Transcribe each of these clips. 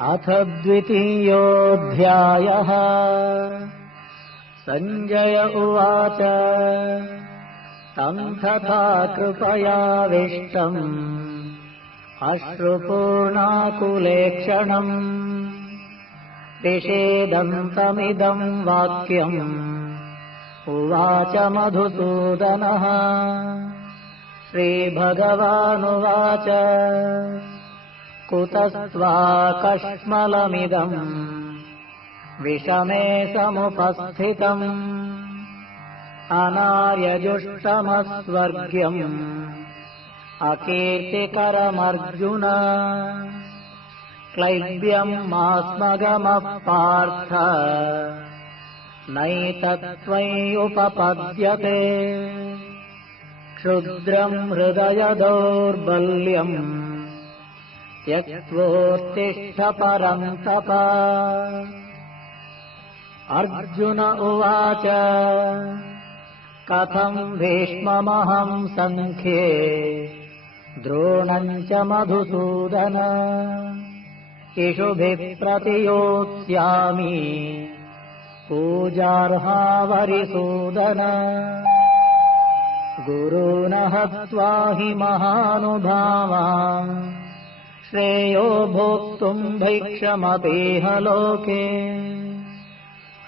अथ द्वितीयोऽध्यायः। सञ्जय उवाच तं तथा कृपयाविष्टम् अश्रुपूर्णाकुलेक्षणम् विषेदन्तमिदम् वाक्यम् उवाच मधुसूदनः। श्रीभगवानुवाच कुतस्त्वाकश्मलमिदम् विषमे समुपस्थितम् अनार्यजुष्टमस्वर्ग्यम् अकीर्तिकरमर्जुन। क्लैब्यम् मास्मगमः पार्थ नैतत्त्वय्युपपद्यते। क्षुद्रम् हृदय दौर्बल्यम् त्यक्त्वोत्तिष्ठ परन्तप। अर्जुन उवाच कथम् भीष्ममहम् सङ्ख्ये द्रोणम् च मधुसूदन। इषुभिः प्रतियोत्स्यामि पूजार्हा वरिसूदन। गुरून् हत्वा हि महानुभावान् श्रेयो भोक्तुम् भैक्षमपीह लोके।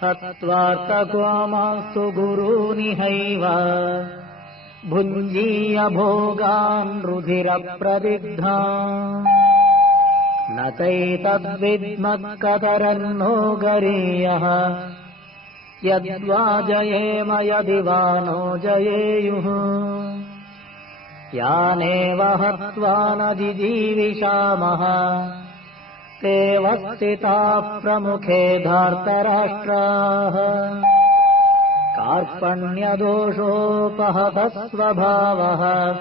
हत्वार्थकामास्तु गुरूनिहैव भुञ्जीय भोगान् रुधिरप्रदिग्धान्। न चैतद्विद्मत्कतरन्नो गरीयः यद्वा जयेम यदि वा नो जयेयुः। यानेव हत्वा न जिजीविषामः ते वस्थिताः प्रमुखे धार्तराष्ट्राः। कार्पण्यदोषोपहतः स्वभावः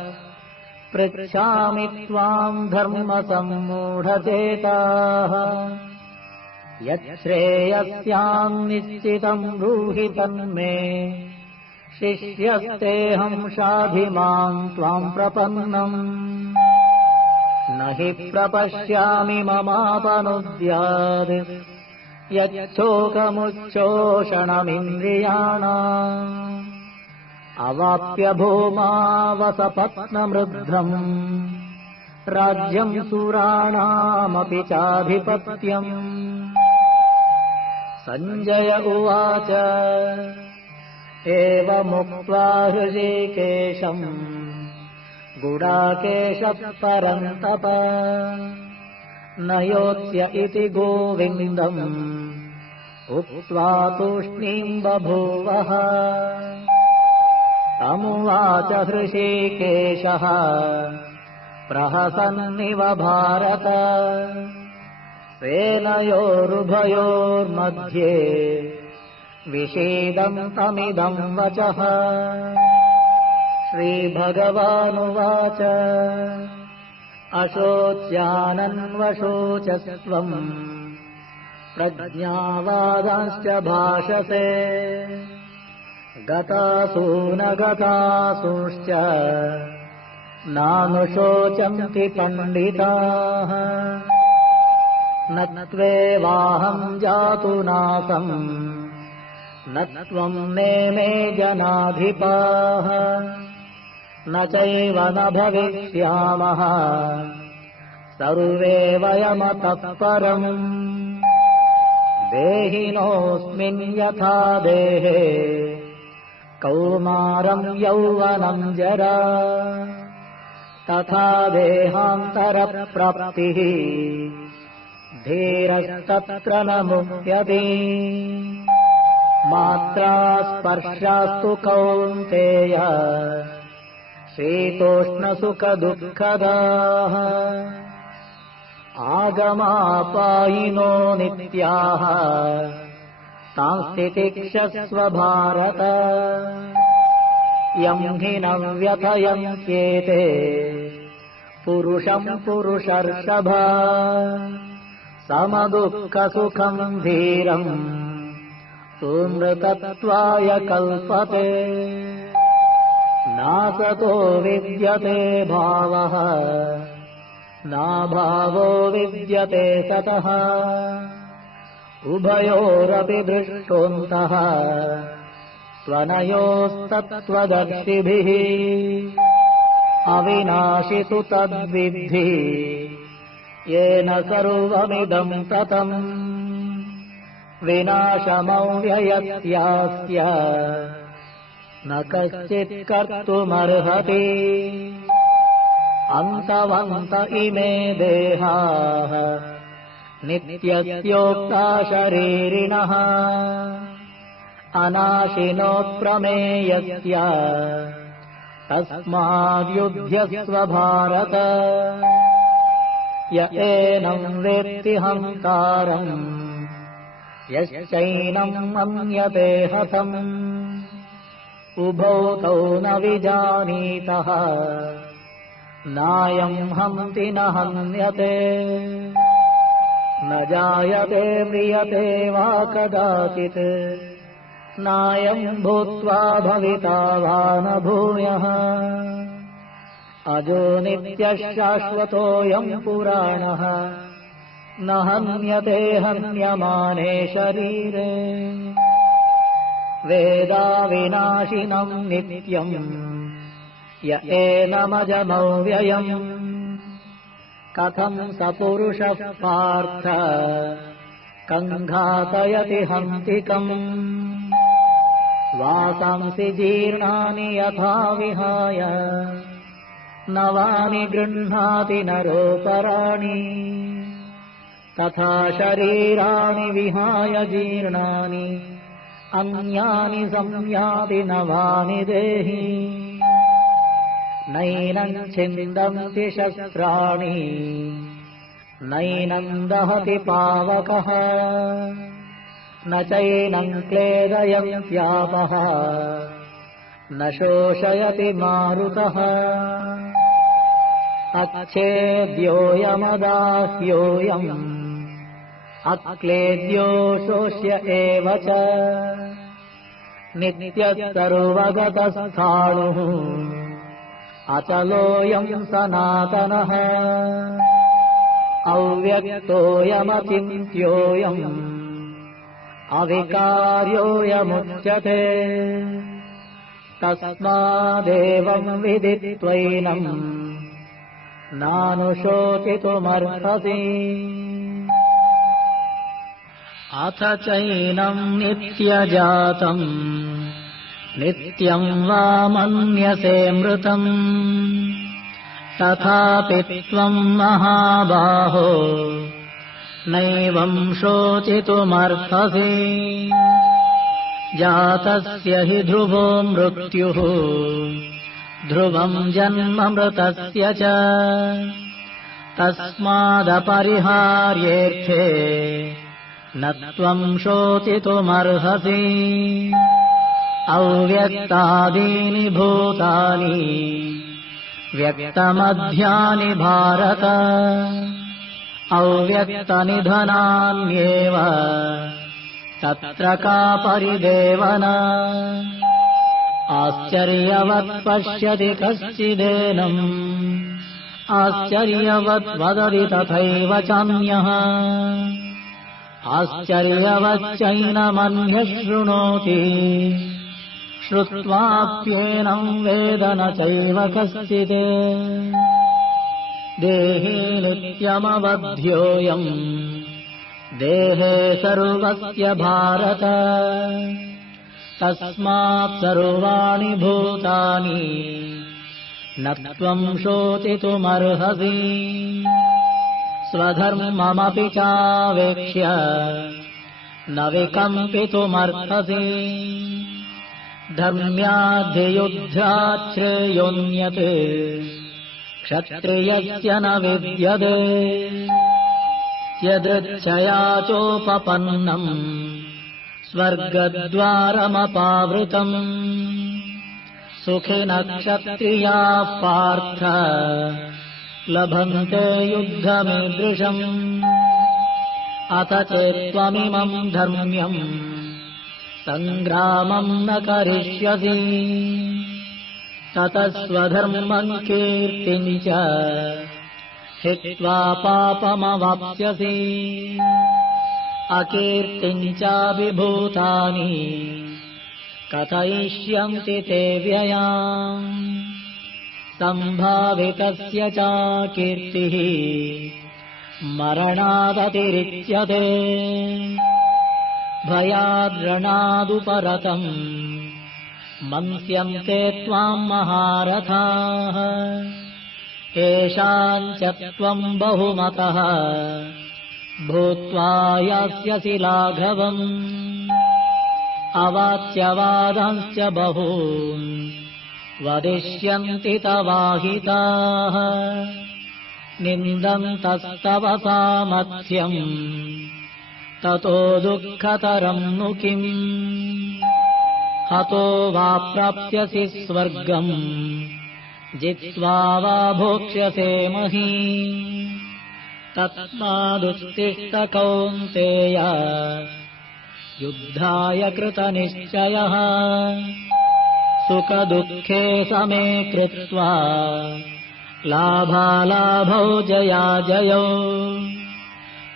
पृच्छामि त्वाम् धर्मसम्मूढचेताः। यच्छ्रेयस्याम् निश्चितम् ब्रूहि तन्मे शिष्यस्तेऽहम् शाधि माम् त्वाम् प्रपन्नम्। न हि प्रपश्यामि ममापनुद्यात् यच्छोकमुच्चोषणमिन्द्रियाणाम्। अवाप्य भूमावसपत्नमृद्धम् राज्यम् सुराणामपि चाधिपत्यम्। सञ्जय उवाच एवमुक्त्वा हृषीकेशम् गुडाकेशः परन्तप न योत्स्य इति गोविन्दम् उक्त्वा तूष्णीम् बभूवः। तमुवाच हृषीकेशः प्रहसन्निव भारत। सेनयोरुभयोर्मध्ये विषेदन्तमिदम् वचः। श्रीभगवानुवाच अशोच्यानन्वशोचस्त्वम् प्रज्ञावादांश्च भाषसे। गतासून गतासूंश्च नानुशोचन्ति पण्डिताः। न त्वेवाहम् जातु नासम् न त्वम् नेमे जनाधिपाः। न चैव न भविष्यामः सर्वे वयमतः परम्। देहिनोऽस्मिन् यथा देहे कौमारम् यौवनम् जरा तथा देहान्तरप्राप्तिः धीरस्तत्र न मुह्यति। मात्रा स्पर्शास्तु कौन्तेय शीतोष्णसुखदुःखदाः। आगमापायिनो नित्याः सांस्थितिक्षस्व भारत। यम् हि न व्यथयन्त्येते पुरुषम् पुरुषर्षभ। समदुःखसुखम् धीरम् सुमृतत्वाय कल्पते। नासतो विद्यते भावः नाभावो विद्यते ततः उभयोरपि दृष्टोऽन्तः त्वनयोस्तत्त्वदर्शिभिः अविनाशि तु तद्विद्धि येन सर्वमिदं ततम् विनाशमव्ययस्यास्य न कश्चित् कर्तुमर्हति अन्तवन्त इमे देहाः नित्यस्योक्ता शरीरिणः अनाशिनो प्रमेयस्य तस्माद्युध्यस्व भारत य एनं वेत्ति हन्तारम् यश्चैनं मन्यते हतम् उभौ तौ न विजानीतः नायं हन्ति न हन्यते न जायते म्रियते वा कदाचित् नायं भूत्वा भविता वा न भूयः अजो नित्यः शाश्वतोऽयं पुराणः न हन्यते हन्यमाने शरीरे वेदाविनाशिनं नित्यम् य एनमजमव्ययम् कथं स पुरुषः पार्थ कङ्घातयति हन्तिकम् वासांसि जीर्णानि यथा विहाय नवानि गृह्णाति नरोपराणि तथा शरीराणि विहाय जीर्णानि अन्यानि संयाति नवानि देहि नैनं छिन्दन्ति शस्त्राणि नैनं दहति पावकः न चैनं क्लेदयन्त्यापः न शोषयति मारुतः अच्छेद्योऽयमदाह्योऽयम् अक्लेद्यो शोष्य एव च नित्यः सर्वगतस्थाणुः अचलोऽयं सनातनः अव्यक्तोऽयमचिन्त्योऽयम् अविकार्योऽयमुच्यते तस्मादेवं विदित्वैनं नानुशोचितुमर्हसि अथ चैनं नित्यजातम् नित्यं वा मन्यसे मृतम् तथापि त्वं महाबाहो नैवं शोचितुमर्हसि जातस्य हि ध्रुवो मृत्युः ध्रुवं जन्म मृतस्य च तस्मादपरिहार्येऽर्थे न त्वं शोचितुमर्हसि अव्यक्तादीनि भूतानि व्यक्तमध्यानि भारत अव्यक्तनिधनान्येव तत्र का परिदेवना आश्चर्यवत् पश्यति कश्चिदेनम् आश्चर्यवत् वदति तथैव चान्यः आश्चर्यवच्चैनमन्यः शृणोति श्रुत्वाप्येनं वेद न चैव कश्चित् देहे नित्यमवध्योऽयम् देहे सर्वस्य भारत तस्मात् सर्वाणि भूतानि न त्वं शोचितुमर्हसि स्वधर्ममपि चावेक्ष्य न विकम्पितुमर्हसि धर्म्याद्धियुद्ध्यात् श्रेयोऽन्यत् क्षत्रियस्य न विद्यते यदृच्छया चोपपन्नम् स्वर्गद्वारमपावृतम् सुखिनः क्षत्रियाः पार्थ लभन्ते युद्धमीदृशम् अथ चेत्त्वमिमम् धर्म्यम् सङ्ग्रामम् न करिष्यसि ततः स्वधर्मम् कीर्तिम् च हित्वा पापमवाप्स्यसि अकीर्तिम् चाभिभूतानि कथयिष्यन्ति ते व्ययाम् सम्भावितस्य च कीर्तिः मरणादतिरिच्यते भयाद्रणादुपरतम् मन्स्यन्ते त्वाम् महारथाः येषाम् च त्वम् बहुमतः भूत्वा यास्यसि लाघवम् अवाच्यवादांश्च बहून् वदिष्यन्ति तवाहिताः निन्दन्तस्तव सामर्थ्यम् ततो दुःखतरम् नु किम् हतो वा प्राप्स्यसि स्वर्गम् जित्वा वा भोक्ष्यसे महीम् तस्मादुत्तिष्ठ कौन्तेय युद्धाय कृतनिश्चयः सुखदुःखे समे कृत्वा लाभालाभौ जयाजयौ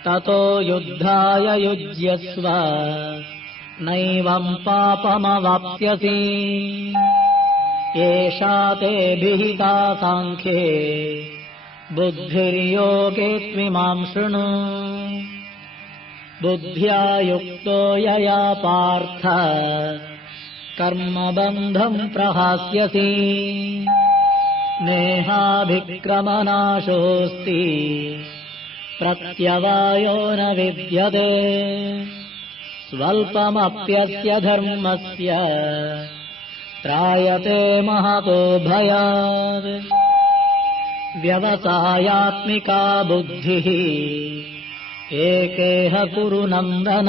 ततो युद्धाय युज्यस्व नैवम् पापमवाप्स्यसि एषा ते विहिता साङ्ख्ये बुद्धिर्योगे त्विमाम् शृणु बुद्ध्या युक्तो यया पार्थ कर्मबन्धम् प्रहास्यसि नेहाभिक्रमनाशोऽस्ति प्रत्यवायो न विद्यते स्वल्पमप्यस्य धर्मस्य त्रायते महतो भयात् व्यवसायात्मिका बुद्धिः एकेह कुरु नन्दन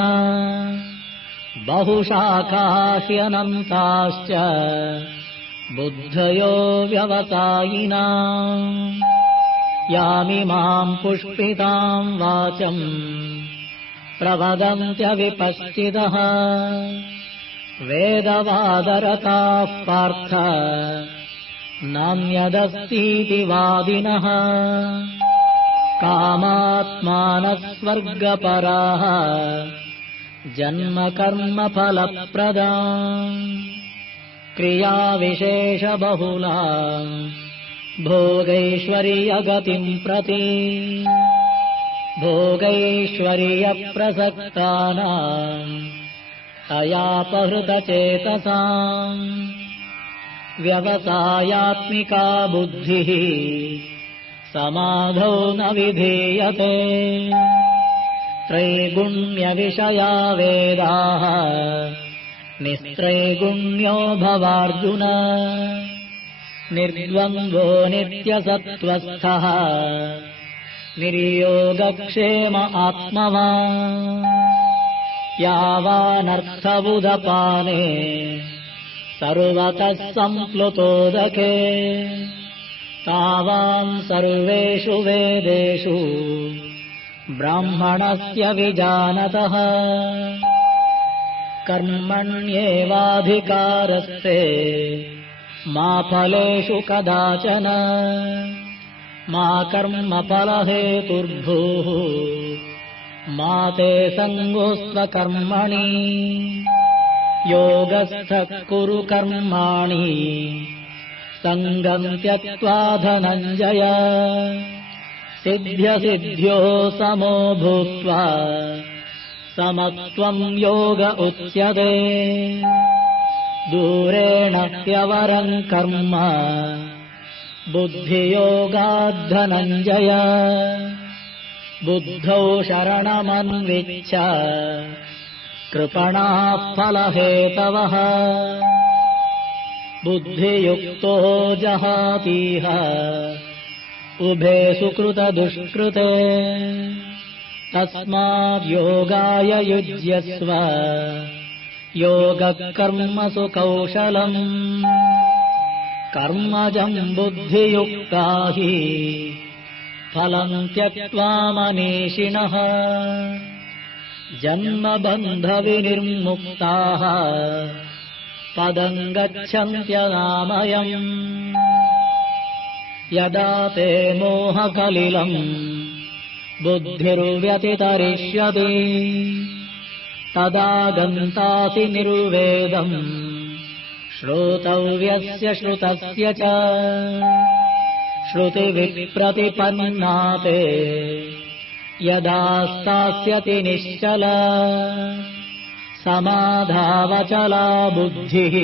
बहुशाखाः ह्यनन्ताश्च बुद्धयो व्यवसायिनाम् यामिमाम् पुष्पिताम् वाचम् प्रवदन्त्यविपश्चितः वेदवादरताः पार्थ नान्यदस्तीति वादिनः कामात्मानः स्वर्गपराः जन्मकर्मफलप्रदा क्रियाविशेषबहुला भोगैश्वर्यगतिम् प्रति भोगैश्वर्यप्रसक्तानाम् अयापहृतचेतसाम् व्यवसायात्मिका बुद्धिः समाधौ न विधीयते त्रैगुण्यविषया वेदाः निस्त्रैगुण्यो भवार्जुन निर्द्वन्द्वो नित्यसत्त्वस्थः निर्योगक्षेम आत्मवान् यावानर्थबुधपाने सर्वतः सम्प्लुतोदके तावान् सर्वेषु वेदेषु ब्राह्मणस्य विजानतः कर्मण्येवाधिकारस्ते मा फलेषु कदाचन मा कर्मफलहेतुर्भूः मा ते सङ्गोऽस्त्वकर्मणि योगस्थः कुरु कर्माणि सङ्गम् त्यक्त्वा धनञ्जय सिद्ध्यसिद्ध्यो समो भूत्वा समत्वम् योग उच्यते दूरेण ह्यवरम् कर्म बुद्धियोगाद्धनञ्जय बुद्धौ शरणमन्विच्छ कृपणाः फलहेतवः बुद्धियुक्तो जहातीह उभे सुकृतदुष्कृते तस्माद्योगाय युज्यस्व योगकर्मसु कौशलम् कर्मजम् बुद्धियुक्ता हि फलम् त्यक्त्वा मनीषिणः जन्मबन्धविनिर्मुक्ताः पदम् गच्छन्त्यनामयम् यदा ते मोहकलिलम् बुद्धिर्व्यतितरिष्यति तदा गन्तासि निर्वेदम् श्रोतव्यस्य श्रुतस्य च श्रुतिविप्रतिपन्ना ते यदा स्थास्यति निश्चला समाधावचला बुद्धिः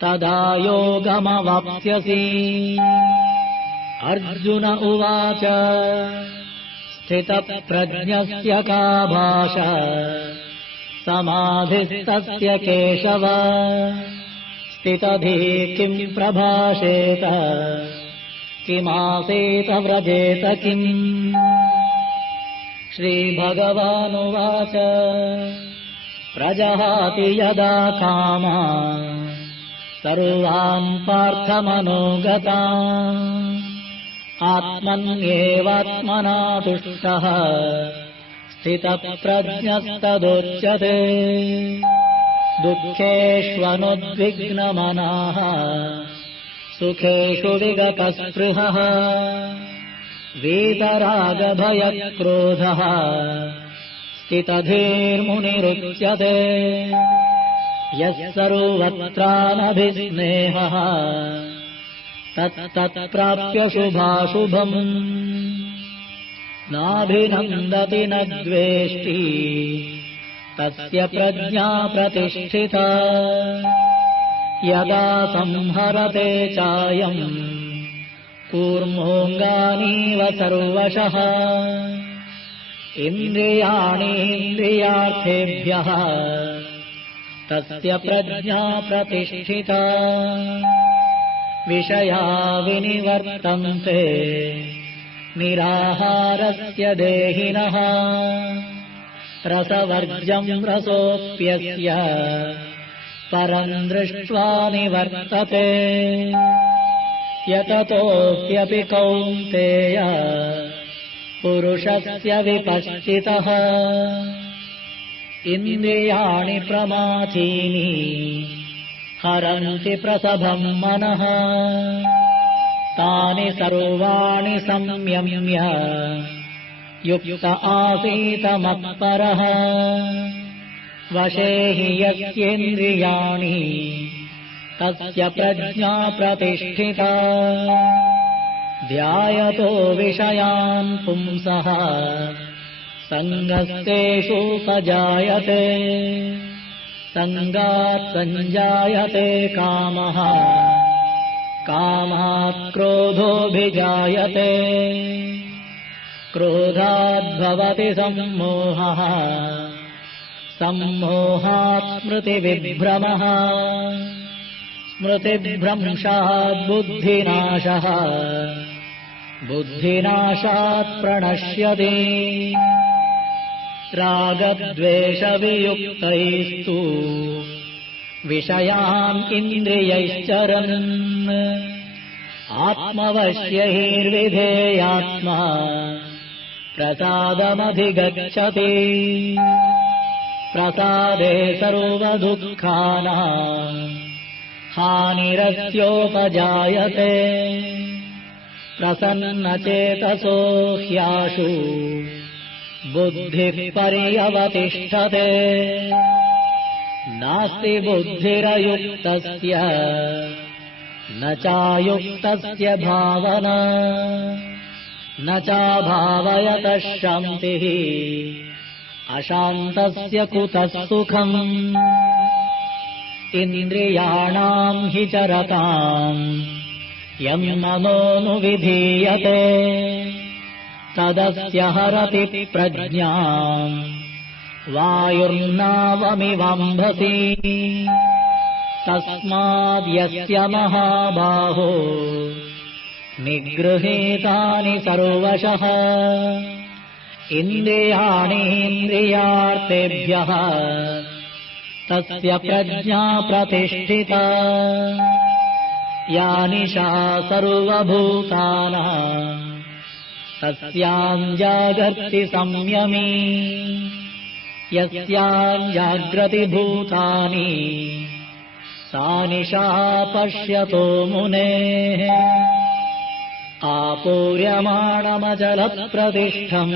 तदा योगमवाप्स्यसि। अर्जुन उवाच स्थितप्रज्ञस्य का भाषा समाधिस्तस्य केशव स्थितधिः किम् प्रभाषेत किमासेत व्रजेत किम्। श्रीभगवानुवाच प्रजहाति यदा कामान् सर्वान् पार्थमनोगतान् आत्मन्येवात्मना तुष्टः स्थितप्रज्ञस्तदोच्यते। दुःखेष्वनुद्विग्नमनाः सुखेषु विगतस्पृहः वीतरागभयक्रोधः स्थितधीर्मुनिरुच्यते। यः सर्वत्रानभिस्नेहः तत्तत्प्राप्य शुभाशुभम् नाभिनन्दति न द्वेष्टि तस्य प्रज्ञा प्रतिष्ठिता। यदा संहरते चायम् कूर्मोऽङ्गानीव सर्वशः इन्द्रियाणीन्द्रियार्थेभ्यः तस्य प्रज्ञा प्रतिष्ठिता। विषया विनिवर्तन्ते निराहारस्य देहिनः रसवर्जम् रसोऽप्यस्य परम् दृष्ट्वा निवर्तते। यततोऽप्यपि कौन्तेय पुरुषस्य विपश्चितः इन्द्रियाणि प्रमाथीनि हरन्ति प्रसभम् मनः तानि सर्वाणि संयम्य युक्त आसीत मत्परः वशे हि यस्येन्द्रियाणि तस्य प्रज्ञा प्रतिष्ठिता। ध्यायतो विषयान् पुंसः सङ्गस्तेषु सजायते सङ्गात् सञ्जायते कामः कामात् क्रोधोऽभिजायते क्रोधाद्भवति सम्मोहः सम्मोहात् स्मृतिविभ्रमः स्मृतिभ्रंशात् बुद्धिनाशः बुद्धिनाशात् प्रणश्यति। रागद्वेषवियुक्तैस्तु विषयान् इन्द्रियैश्चरन् आत्मवश्यैर्विधेयात्मा प्रसादमधिगच्छति। प्रसादे सर्वदुःखानां हानिरस्योपजायते प्रसन्नचेतसो ह्याशु बुद्धिः पर्यवतिष्ठते। नास्ति बुद्धिरयुक्तस्य न चायुक्तस्य भावना न चाभावयतः शान्तिः अशान्तस्य कुतः सुखम्। इन्द्रियाणाम् हि चरताम् यम् मनोनुविधीयते तदस्य हरति प्रज्ञाम् वायुर्नावमिवाम्भसि। तस्माद्यस्य महाबाहो निगृहीतानि सर्वशः इन्द्रियाणीन्द्रियार्थेभ्यः तस्य प्रज्ञा प्रतिष्ठिता। या निशा सर्वभूतानां तस्याम् जागर्ति संयमी यस्याम् जाग्रति भूतानि सा निशा पश्यतो मुनेः। आपूर्यमाणमजलप्रतिष्ठम्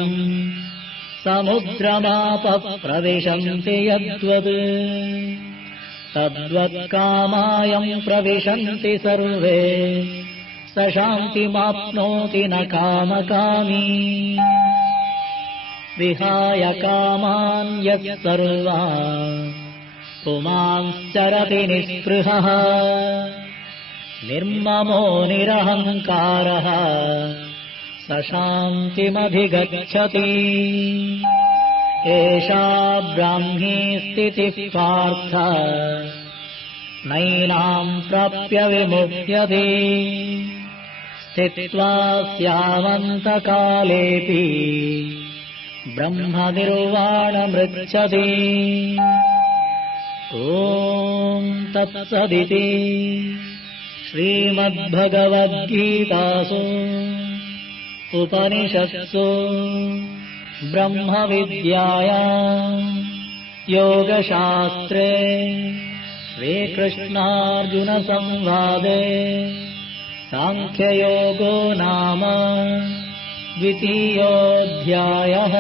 समुद्रमापः प्रविशन्ति यद्वत् तद्वत्कामायम् प्रविशन्ति सर्वे स शान्तिमाप्नोति न कामकामी विहाय कामान् यः सर्वान् पुमांश्चरति निःस्पृहः निर्ममो निरहङ्कारः स शान्तिमधिगच्छति एषा ब्राह्मी स्थितिः पार्थ नैनाम् प्राप्य विमुह्यते स्थित्वा स्यामन्तकालेऽपि ब्रह्मनिर्वाणमृच्छति ॐ तत्सदिति श्रीमद्भगवद्गीतासु उपनिषत्सु ब्रह्मविद्यायाम् योगशास्त्रे श्रीकृष्णार्जुनसंवादे सांख्ययोगो नाम द्वितीयोऽध्यायः।